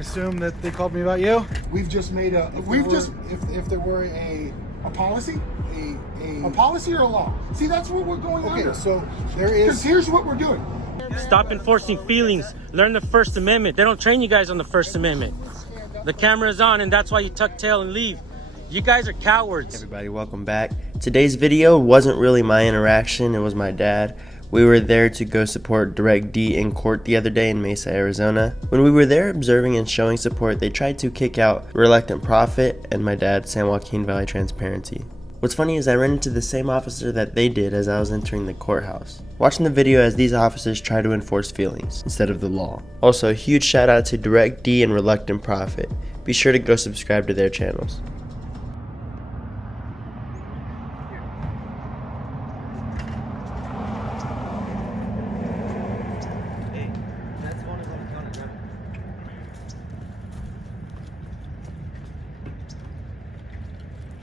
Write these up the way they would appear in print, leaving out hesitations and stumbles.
assume that they called me about you. We've just made a. If there were a Policy? a A policy or a law? See, that's what we're going okay, under. so there Because is. here's what we're doing. Stop enforcing feelings. Learn the First Amendment. They don't train you guys on the First Amendment. The camera is on, and that's why you tuck tail and leave. You guys are cowards. Everybody, welcome back. Today's video wasn't really my interaction, it was my dad. We were there to go support Direct D in court the other day in Mesa, Arizona. When we were there observing and showing support, they tried to kick out Reluctant Prophet and my dad, San Joaquin Valley Transparency. What's funny is I ran into the same officer that they did as I was entering the courthouse. Watching the video as these officers try to enforce feelings instead of the law. Also, a huge shout out to Direct D and Reluctant Prophet. Be sure to go subscribe to their channels.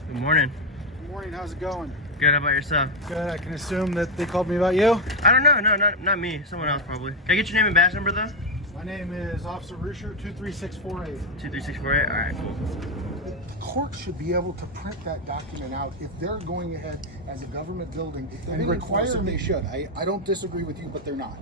Good morning. Good morning, how's it going? Good, how about yourself? Good, I can assume that they called me about you. I don't know, no, not me. Someone else probably. Can I get your name and badge number though? My name is Officer Rusher, 23648. 23648, alright, cool. Court should be able to print that document out if they're going ahead as a government building They're and being enforced, requiring they should. I don't disagree with you, but they're not.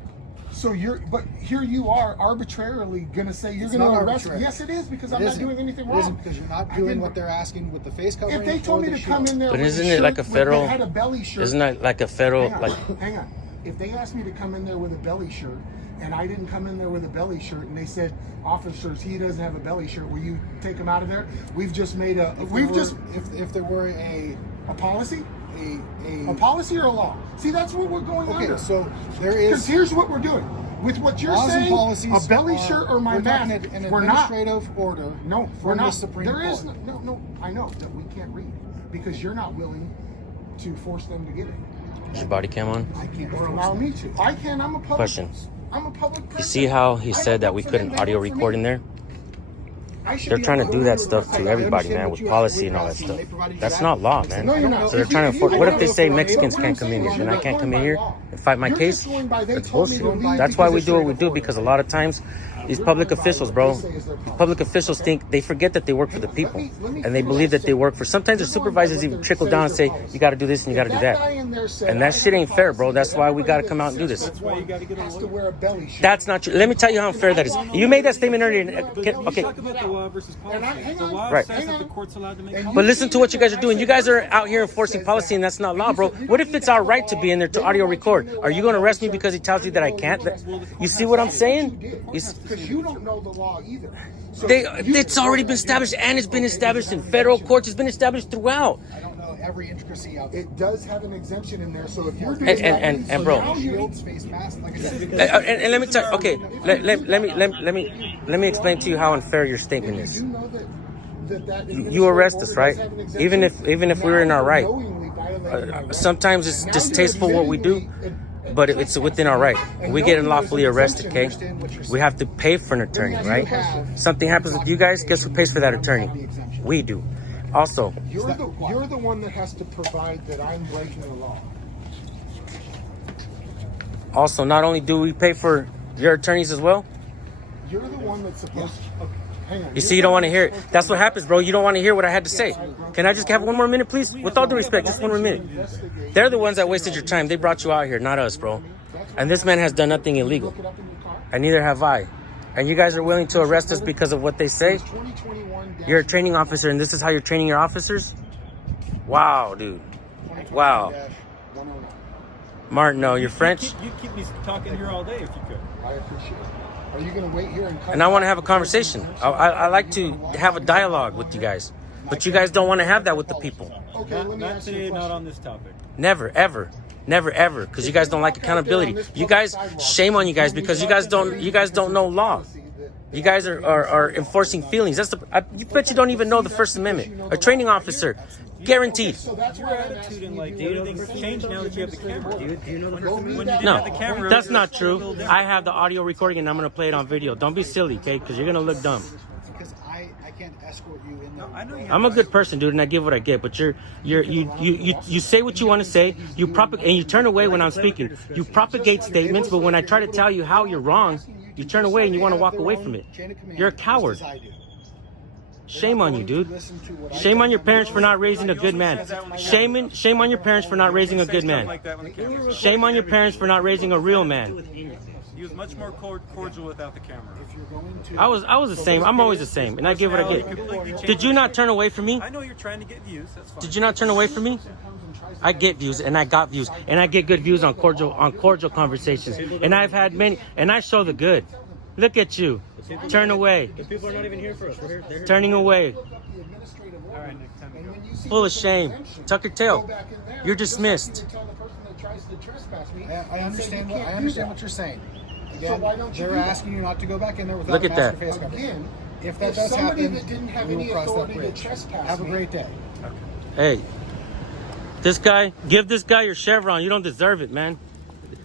So but here you are arbitrarily gonna say you're It's gonna not arrest. arbitrary. Yes, it is because It I'm not isn't. doing anything It wrong. isn't, because you're not doing what they're asking with the face covering. If they told me or to the come shield. in there, But with isn't a it like a shirt federal- that had a belly shirt, Isn't that like a federal, hang on. If they asked me to come in there with a belly shirt, and I didn't come in there with a belly shirt, and they said, "Officers, he doesn't have a belly shirt. Will you take him out of there?" We've just made a. If there were a policy. a A policy or a law? See, that's what we're going okay, under. so there Because is here's what we're doing. With what you're laws and saying, policies. a belly shirt or my we're talking mask, an we're not. administrative order. No, we're from not. the Supreme There is Court. no. I know that we can't read because you're not willing to force them to get it is your body cam on? I can't or force allow them. me to. I can. I'm a public. Question. I'm a public person. You see how he I said that don't we vote for them, couldn't they audio vote for record me. in there? I should They're be trying to able do that stuff I to everybody, understand man, what with you policy are and all that asking. stuff. They provided you That's that. not law, man. No, you're not. So they're trying to enforce. What if they say Mexicans What I'm can't come in here? saying Then I is can't you're come in going here by law. and fight my You're case? just going by, they That's told me bullshit. to leave That's why we because do what it's we do, because a lot of times these public officials, bro, these public officials think they forget that they work for the people, and they believe that they work for. Sometimes the supervisors even trickle down and say, "You got to do this and you got to do that," and that shit ain't fair, bro. That's why we got to come out and do this. That's why you got to get a wear a belly shirt. That's not true. Let me tell you how unfair that is. You made that statement earlier. Okay, Talk about the law versus policy. hang The on. law Right. says that the court's allowed to make but listen to what you guys are doing. You guys are out here enforcing policy, and that's not law, bro. What if it's our right to be in there to audio record? Are you going to arrest me because he tells you that I can't? You see what I'm saying? Because you don't know the law either. So It's already been established, and it's been established in federal courts. It's been established throughout. I don't know every intricacy out there. it does have an exemption in there. So if you're doing And bro, now you're- Shields, face masks, like I said. and let me tell. Okay, let me explain to you how unfair your statement is. you know that You arrest us, right? administrative order does have an exemption. Even if we're in our Now right. you're knowingly violating our right. Sometimes it's Now distasteful you're what we do, but it's within our right. We get unlawfully arrested, okay? We have to pay for an attorney, right? Something happens with you guys, guess who pays for that attorney? We do. Also, You're the one that has to provide that I'm breaking the law. not only do we pay for your attorneys as well. You're the one that's supposed to. Okay, hang on. You see, you don't want to hear it. That's what happens, bro. You don't want to hear what I had to say. Can I just have one more minute, please? With all due respect, just one more minute. They're the ones that wasted your time. They brought you out here, not us, bro. And this man has done nothing illegal, Look it up in your car. and neither have I. And you guys are willing to arrest us because of what they say? It's 2021. You're a training officer, and this is how you're training your officers? Wow, dude. Wow. Martin, no, you're French, You keep me talking here all day if you could. I appreciate it. Are you going to wait here and cut? and I want to have a conversation. I like to have a dialogue with you guys, but you guys don't want to have that with the people. Okay, let me Not ask you a today, not question. on this topic. Never, ever. Never, ever, because you guys don't like accountability. You guys, shame on you guys, because you guys don't know law. You guys are enforcing feelings. You bet you don't even know the First Amendment. A training officer, guaranteed. So that's Your why I'm attitude asking and you, like do you know everything's the changed now that you have the camera. Do you know the First When you Amendment? didn't have the No, camera, that's it not was a true. little different. I have the audio recording, and I'm gonna play it on video. Don't be silly, okay? Because you're gonna look dumb. Because I can't escort you in there. I know you I'm a good person, dude, and I give what I get. But you say what you want to say. You propagate and you turn away when I'm speaking. You propagate statements, but when I try to tell you how you're wrong, You turn away and you They want to have walk their away own from it. chain of command, You're a just coward. as I do. Shame on you, dude. Listen to what I Shame tell on your them. parents for not raising a good man. Shame on your parents for not raising a good Stuff man. like that when the camera. Shame on your parents for not raising a real man. He was much more cordial without the camera. If you're going to, I was the same. I'm always the same, and I give what I get. Did you not turn away from me? I know you're trying to get views. That's fine. Did you not turn away from me? I get views, and I got views, and I get good views on cordial conversations, and I've had many, and I show the good. Look at you, turn away, The people are not even here for us. We're here. turning away, The administrative order, right, next time you and go. when you see full of the shame. exemption, Tuck your tail. go back in there, You're just dismissed. like you would tell the person that tries to trespass me I and say understand. you I can't understand do what you're saying. So Again, why don't you they're do that? asking you not to go back in there without Look a at mask or that. face covering. Again, If that if does somebody happen, that didn't have we will any cross that authority to bridge. trespass Have a me- great day. Hey, this guy, give this guy your chevron. You don't deserve it, man.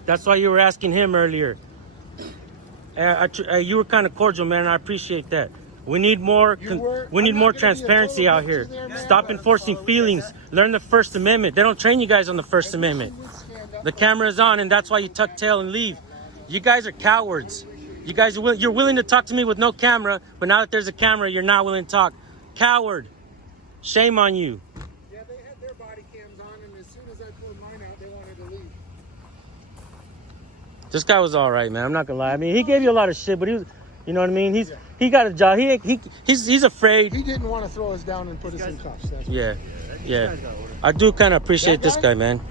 That's why you were asking him earlier. You were kind of cordial, man. And I appreciate that. We need more. You were- We need I'm not more gonna be a transparency total out here. bitch there, man, Stop but enforcing look at feelings. that. Learn the First Amendment. They don't train you guys on the First Amendment. The camera's on, and that's why you tuck tail and leave. You guys are cowards. You guys are you're willing to talk to me with no camera, but now that there's a camera, you're not willing to talk. Coward. Shame on you. Yeah, they had their body cams on, and as soon as I pulled mine out, they wanted to leave. This guy was all right, man. I'm not gonna lie. I mean, he gave you a lot of shit, but he was, you know what I mean. He got a job. He's afraid. He didn't want to throw us down and put us in cuffs. That's Yeah. I do kind of appreciate this guy, man.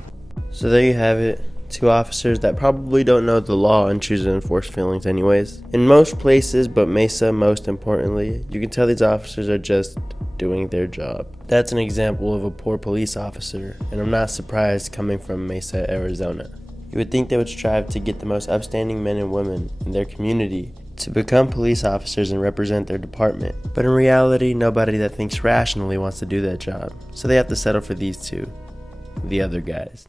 So there you have it. Two officers that probably don't know the law and choose to enforce feelings anyways. In most places, but Mesa most importantly, you can tell these officers are just doing their job. That's an example of a poor police officer, and I'm not surprised coming from Mesa, Arizona. You would think they would strive to get the most upstanding men and women in their community to become police officers and represent their department. But in reality, nobody that thinks rationally wants to do that job. So they have to settle for these two, the other guys.